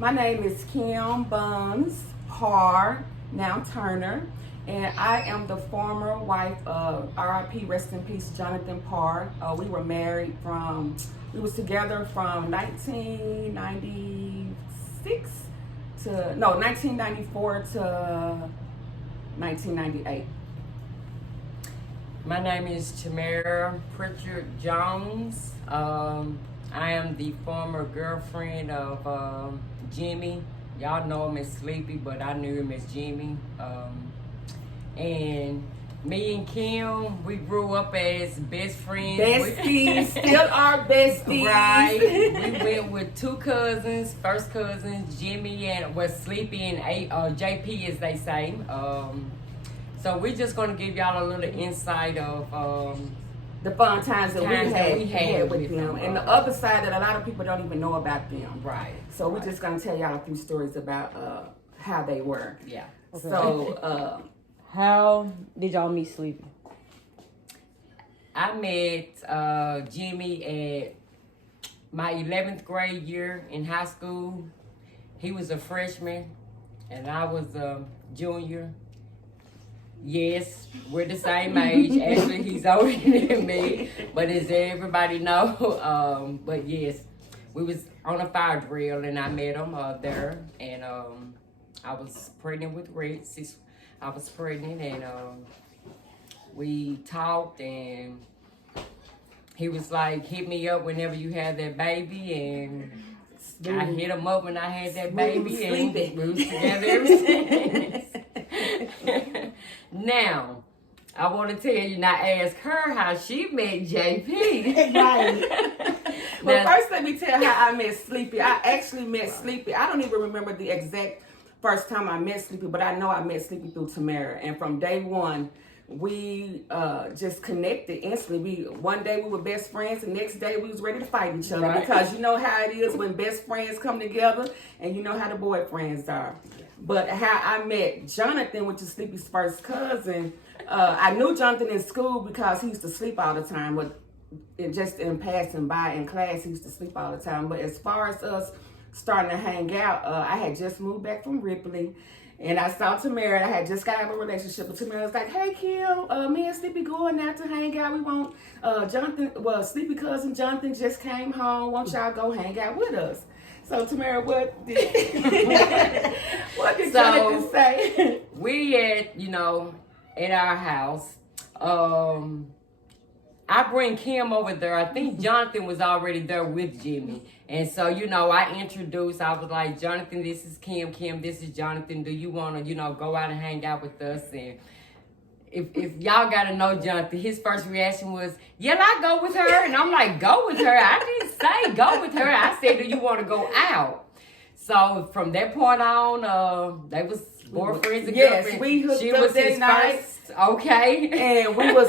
My name is Kim Buns Parr, now Turner, and I am the former wife of R.I.P. rest in peace Jonathan Parr. We were married we was together from 1996 to 1994 to 1998. My name is Tamara Pritchard Jones. I am the former girlfriend of Jimmy. Y'all know him as Sleepy, but I knew him as Jimmy. And me and Kim, we grew up as best friends. Besties, still are besties. Right. We went with two cousins, first cousins, Jimmy and Sleepy and JP, as they say. So we're just gonna give y'all a little insight of the fun times that we had with them, and the other side that a lot of people don't even know about them. Right. So we're just gonna tell y'all a few stories about how they were. Yeah. Okay. So how did y'all meet Sleepy? I met Jimmy at my 11th grade year in high school. He was a freshman and I was a junior. Yes, we're the same age. Actually, he's older than me, but as everybody know, but yes, we was on a fire drill and I met him there, and I was pregnant with Rex. I was pregnant, and we talked, and he was like, "Hit me up whenever you have that baby," and I hit him up when I had that baby, and we was together ever since. Now, I want to tell you, now ask her how she met JP. Right. Well, first let me tell how I met Sleepy. I actually met Sleepy. I don't even remember the exact first time I met Sleepy, but I know I met Sleepy through Tamara. And from day one, we just connected instantly. One day we were best friends, the next day we was ready to fight each other. Right. Because you know how it is when best friends come together, and you know how the boyfriends are. But how I met Jonathan, which is Sleepy's first cousin, I knew Jonathan in school because he used to sleep all the time. But just in passing by in class, he used to sleep all the time. But as far as us starting to hang out, I had just moved back from Ripley. And I saw Tamara. I had just got out of a relationship. But Tamara was like, "Hey, Kim, me and Sleepy going out to hang out. We want Sleepy cousin Jonathan just came home. Won't y'all go hang out with us?" So Tamara, what did Jonathan say? We at our house. I bring Kim over there. I think Jonathan was already there with Jimmy. And so, I introduced, I was like, "Jonathan, this is Kim. Kim, this is Jonathan. Do you want to, go out and hang out with us?" And if y'all got to know Jonathan, his first reaction was, "Yeah, I go with her." And I'm like, "Go with her?" I didn't say go with her. I said, "Do you want to go out?" So from that point on, they was boyfriends and girlfriends. Yes, we hooked up that night. Okay. And we was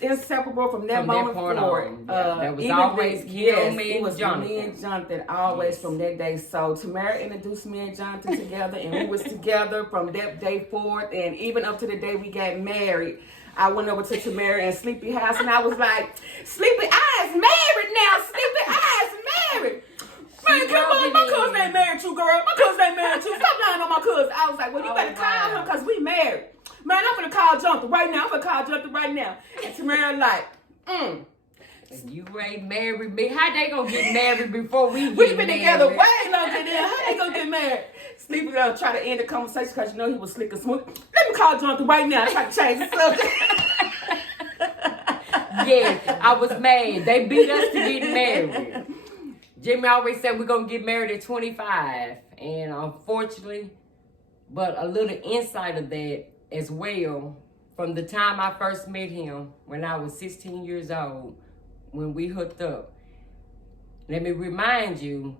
inseparable from that moment forward. That was always Kim, me and Jonathan. Me and Jonathan always from that day. So Tamara introduced me and Jonathan together, and we was together from that day forward, and even up to the day we got married. I went over to Tamara and Sleepy house, and I was like, "Sleepy, I is married now. Sleepy, I is married." Man, come on, my cousin ain't married too, girl. My cousin ain't married too. Stop lying on my cousin. I was like, "Well, you better call him because we married." Man, I'm gonna call Jonathan right now. And Tamara like, You ain't married me. How they gonna get married before we get married? We've been together way longer than that. How they gonna get married? Sleepy gonna try to end the conversation because he was slick and smooth. Let me call Jonathan right now. Try to change the subject. Yes, I was mad. They beat us to get married. Jimmy always said we're gonna get married at 25, and unfortunately, but a little insight of that as well. From the time I first met him, when I was 16 years old, when we hooked up, let me remind you,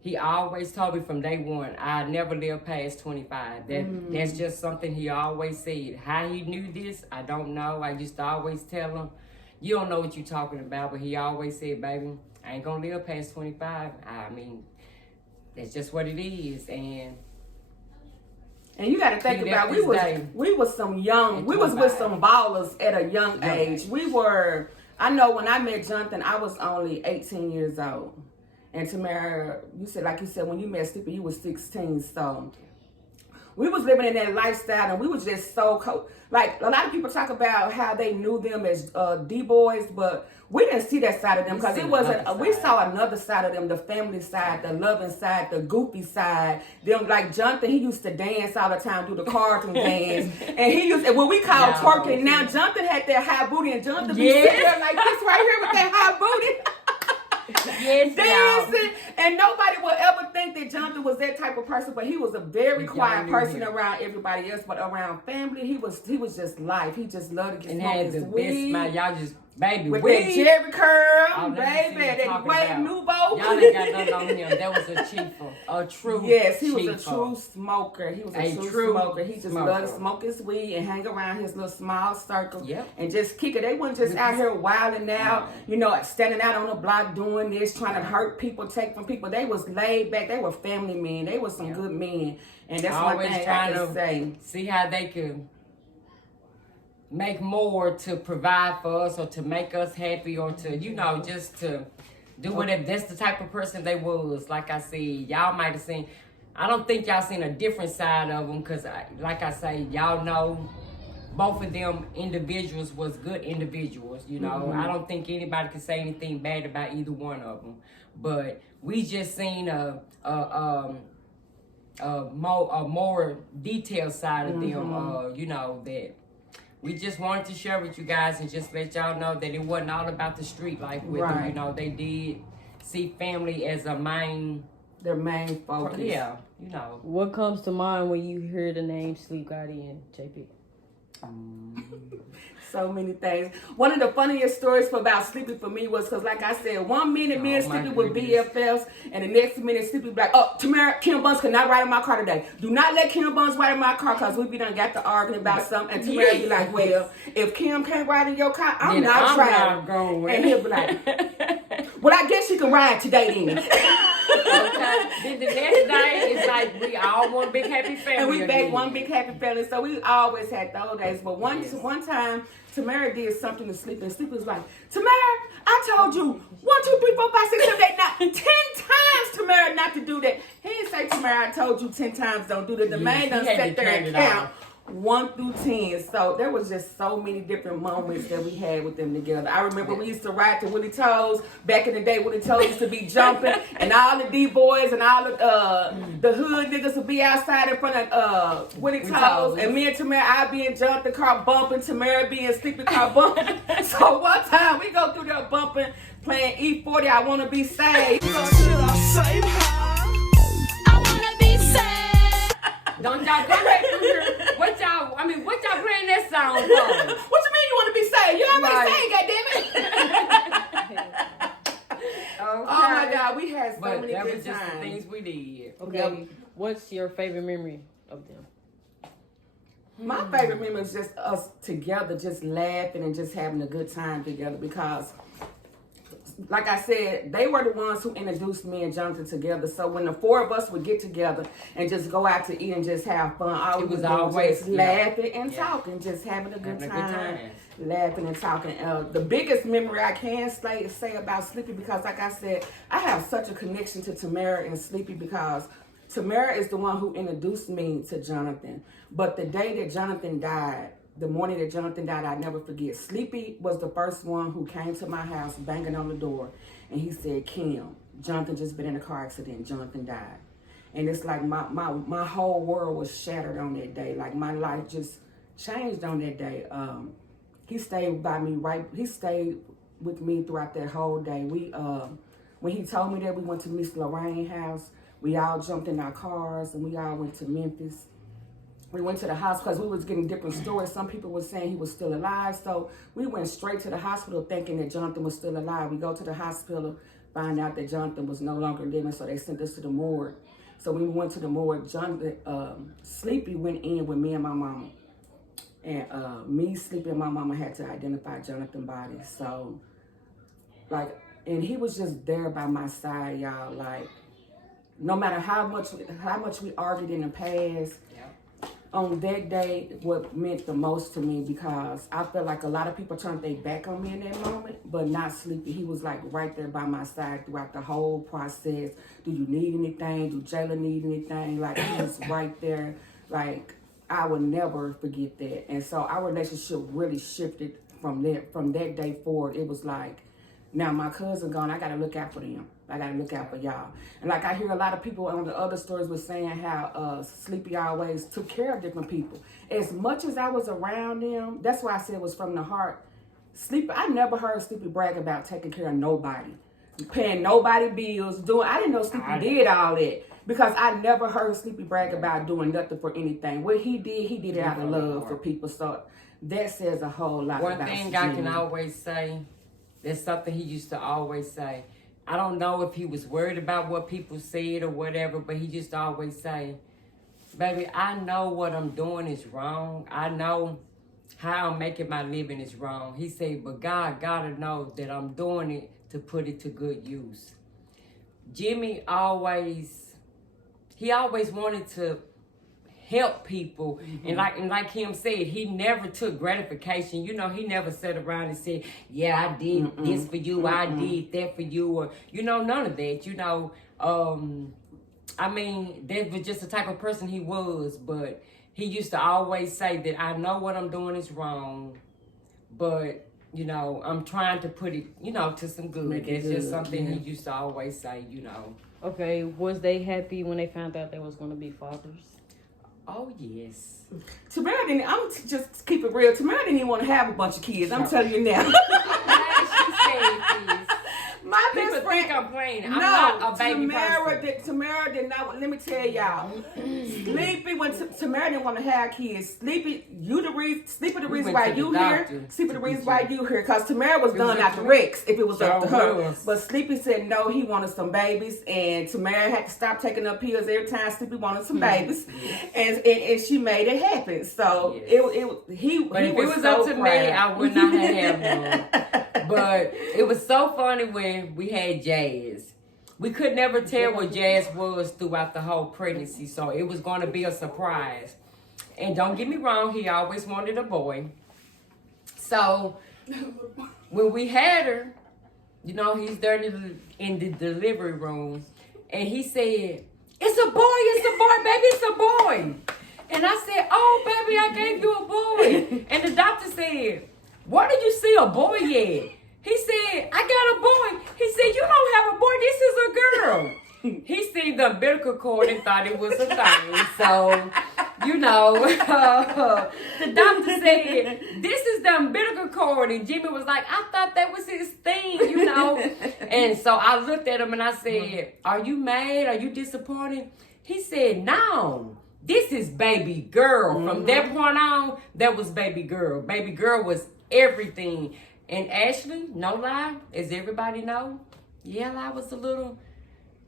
he always told me from day one, I never live past 25. That's just something he always said. How he knew this, I don't know. I used to always tell him, "You don't know what you're talking about," but he always said, "Baby, I ain't gonna live past 25. I mean, that's just what it is." And you got to think about, we was some young, we was with some ballers at a young age. I know when I met Jonathan, I was only 18 years old. And Tamara, like you said, when you met Sleepy, you was 16. So we was living in that lifestyle, and we was just so like a lot of people talk about how they knew them as D-boys, but we didn't see that side of them because it wasn't. We saw another side of them, the family side, the loving side, the goofy side. Them like Jonathan, he used to dance all the time, do the cartoon dance, and he used what we call twerking. Now Jonathan had that high booty, and Jonathan be sitting there like this right here with that high booty. Yes, dancing, and nobody would ever think that Jonathan was that type of person, but he was a very quiet person around everybody else, but around family, he was just life. He just loved to get smoke his weed. Best, y'all just baby with weed. That Jerry curl, baby, that white nouveau. Y'all ain't got nothing on him. That was a chiefo, a true. Yes, he was a true smoker. He was a true smoker. He just loved to smoke his weed and hang around his little small circle and just kick it. They weren't just out here wilding out, standing out on the block doing this, trying to hurt people, take from people. They was laid back. They were family men. They were some good men, and that's one thing I can say. See how they could make more to provide for us, or to make us happy, or to just to do whatever. That's the type of person they was. Like I said, y'all might have seen. I don't think y'all seen a different side of them, because like I say, y'all know both of them individuals was good individuals. I don't think anybody can say anything bad about either one of them. But we just seen a more detailed side of them. That we just wanted to share with you guys and just let y'all know that it wasn't all about the street life with them. They did see family as their main focus. Yeah, What comes to mind when you hear the name SleepGotti and JP? So many things. One of the funniest stories about Sleepy for me was because, like I said, 1 minute me and Sleepy were BFFs, and the next minute Sleepy be like, "Oh, Tamara, Kim Buns cannot ride in my car today. Do not let Kim Buns ride in my car because we be done got to arguing about something." And Tamara be like, "Well, if Kim can't ride in your car, I'm not driving." And he'll be like, "Well, I guess you can ride today then." Then the next day, it's like we all one big happy family. And we back one big happy family. So we always had those days. But one time, Tamara did something to Sleepy, and Sleepy was like, "Tamara, I told you 1, 2, 3, 4, 5, 6, 7, 8, 9, 10 times, Tamara, not to do that." He didn't say, "Tamara, I told you 10 times don't do that." The man done sat there and count 1 through 10. So there was just so many different moments that we had with them together. I remember we used to ride to Willie Toes. Back in the day, Willie Toes used to be jumping, and all the D-boys and all the hood niggas would be outside in front of Willie Toes. And me and Tamara, I'd be in Jonathan car bumping, Tamara be in Sleepy car bumping. So one time, we go through there bumping, playing E40, I Wanna Be Saved. Don't y'all come back through here. What y'all playing that song for? What you mean you want to be saved? You already saved, goddammit. Oh my God, we had so many good times. That was just the things we did. Okay, what's your favorite memory of them? My favorite memory is just us together, just laughing and just having a good time together, because like I said, they were the ones who introduced me and Jonathan together. So when the 4 of us would get together and just go out to eat and just have fun, all we was always laughing and talking, just having a good time, laughing and talking. The biggest memory I can say about Sleepy, because like I said, I have such a connection to Tamara and Sleepy, because Tamara is the one who introduced me to Jonathan. But the day that Jonathan died, the morning that Jonathan died, I'll never forget. Sleepy was the first one who came to my house banging on the door. And he said, "Kim, Jonathan just been in a car accident. Jonathan died." And it's like my whole world was shattered on that day. Like my life just changed on that day. He stayed by me he stayed with me throughout that whole day. When he told me that, we went to Miss Lorraine's house. We all jumped in our cars and we all went to Memphis. We went to the hospital because we was getting different stories. Some people were saying he was still alive. So we went straight to the hospital thinking that Jonathan was still alive. We go to the hospital, find out that Jonathan was no longer living. So they sent us to the morgue. So when we went to the morgue, Sleepy went in with me and my mama. And me, Sleepy, and my mama had to identify Jonathan's body. So, and he was just there by my side, y'all. Like, no matter how much we argued in the past, on that day, what meant the most to me, because I felt like a lot of people turned their back on me in that moment, but not Sleepy. He was like right there by my side throughout the whole process. Do you need anything? Do Jayla need anything? Like, he was right there. Like, I would never forget that. And so our relationship really shifted from that day forward. It was like, now my cousin gone, I gotta look out for them. I gotta look out for y'all. And like I hear a lot of people on the other stories was saying how Sleepy always took care of different people. As much as I was around them, that's why I said it was from the heart. Sleepy, I never heard Sleepy brag about taking care of nobody, paying nobody bills, I didn't know Sleepy did all that. Because I never heard Sleepy brag about doing nothing for anything. What he did it out of love for people. So that says a whole lot about One thing Jimmy. I can always say, there's something he used to always say. I don't know if he was worried about what people said or whatever, but he just always say, baby, I know what I'm doing is wrong. I know how I'm making my living is wrong. He said, but God gotta know that I'm doing it to put it to good use. Jimmy always wanted to help people. Mm-hmm. And like him said, he never took gratification. You know, he never sat around and said, yeah, I did this for you, I did that for you, or, you know, none of that. You know, I mean, that was just the type of person he was, but he used to always say that I know what I'm doing is wrong, but, you know, I'm trying to put it, you know, to some good. That's just something he used to always say, you know. Okay, was they happy when they found out they was going to be fathers? Oh, yes. Tamara didn't, I'm just keep it real. Tamara didn't even want to have a bunch of kids. I'm telling you now. My best friend. Think I'm playing. I'm not a baby person. Tamara did not. Let me tell y'all. Sleepy, when Tamara didn't want to have kids. Sleepy, the reason why you here. Sleepy, the reason why you here. Because Tamara was done after Rex, if it was up to her. But Sleepy said no, he wanted some babies. And Tamara had to stop taking up pills every time Sleepy wanted some babies. And she made it happen. So he was if it was so up to me, I would not have one. But it was so funny when we had Jazz. We could never tell what Jazz was throughout the whole pregnancy, so it was going to be a surprise. And don't get me wrong, he always wanted a boy. So when we had her, you know, he's there in the delivery room, and he said, it's a boy, baby, it's a boy. And I said, oh, baby, I gave you a boy. And the doctor said, where did you see a boy at? He said, I got a boy. He said, you don't have a boy. This is a girl. He seen the umbilical cord and thought it was a thing. So, you know, the doctor said, this is the umbilical cord. And Jimmy was like, I thought that was his thing, you know. And so I looked at him and I said, are you mad? Are you disappointed? He said, no. This is baby girl. From that point on, that was baby girl. Baby girl was everything. And Ashley, no lie, as everybody know, I was a little,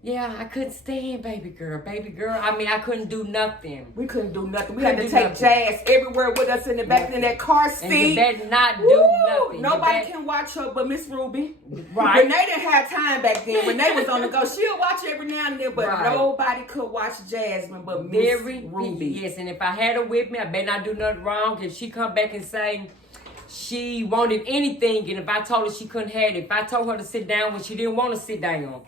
I couldn't stand baby girl. Baby girl, I mean, I couldn't do nothing. We couldn't do nothing. We had to take Jazz everywhere with us in the back in that car seat. And you better not do nothing. Nobody can watch her but Miss Ruby. Right. Renee didn't have time back then. Renee was on the go. She'll watch every now and then, but nobody could watch Jasmine but Miss Ruby. Yes, and if I had her with me, I better not do nothing wrong. If she come back and say she wanted anything, and if I told her she couldn't have it, if I told her to sit down when she didn't want to sit down,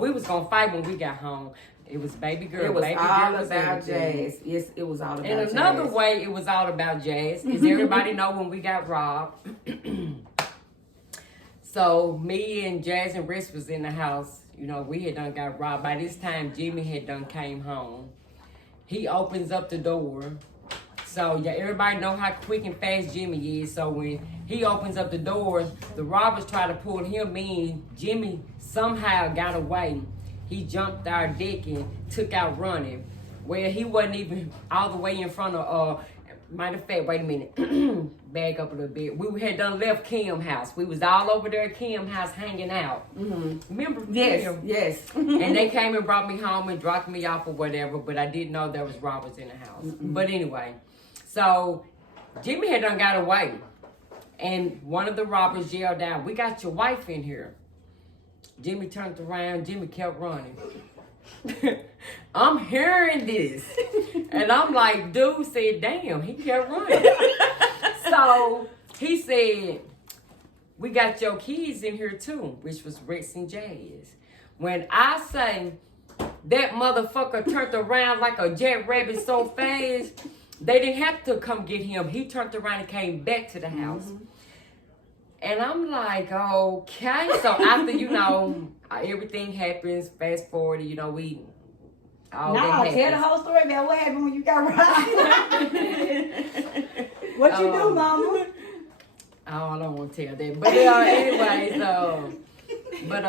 we was going to fight when we got home. It was baby girl. It was baby all girl about Jazz. Yes, it was all about Jazz. And another way it was all about Jazz is everybody know when we got robbed. So me and Jazz and Rex was in the house. You know, we had done got robbed. By this time, Jimmy had done came home. He opens up the door. So everybody know how quick and fast Jimmy is. So when he opens up the doors, the robbers try to pull him in. Jimmy somehow got away. He jumped our deck and took out running. Well, he wasn't even all the way in front of, matter of fact, wait a minute, back up a little bit. We had done left Kim house. We was all over there at Kim house hanging out. Mm-hmm. Remember? Yes. And they came and brought me home and dropped me off or whatever, but I didn't know there was robbers in the house. Mm-hmm. But anyway, so Jimmy had done got away. And one of the robbers yelled out, we got your wife in here. Jimmy turned around. Jimmy kept running. I'm hearing this. And I'm like, dude said, damn, he kept running. So he said, we got your kids in here too, which was Rex and Jazz. When I say that motherfucker turned around like a jackrabbit so fast, they didn't have to come get him. He turned around and came back to the house. Mm-hmm. And I'm like, okay. So after, you know, everything happens, fast forward, you know, we all tell the whole story about what happened when you got robbed. What you do, mama? Oh, I don't want to tell that. But anyway, so, but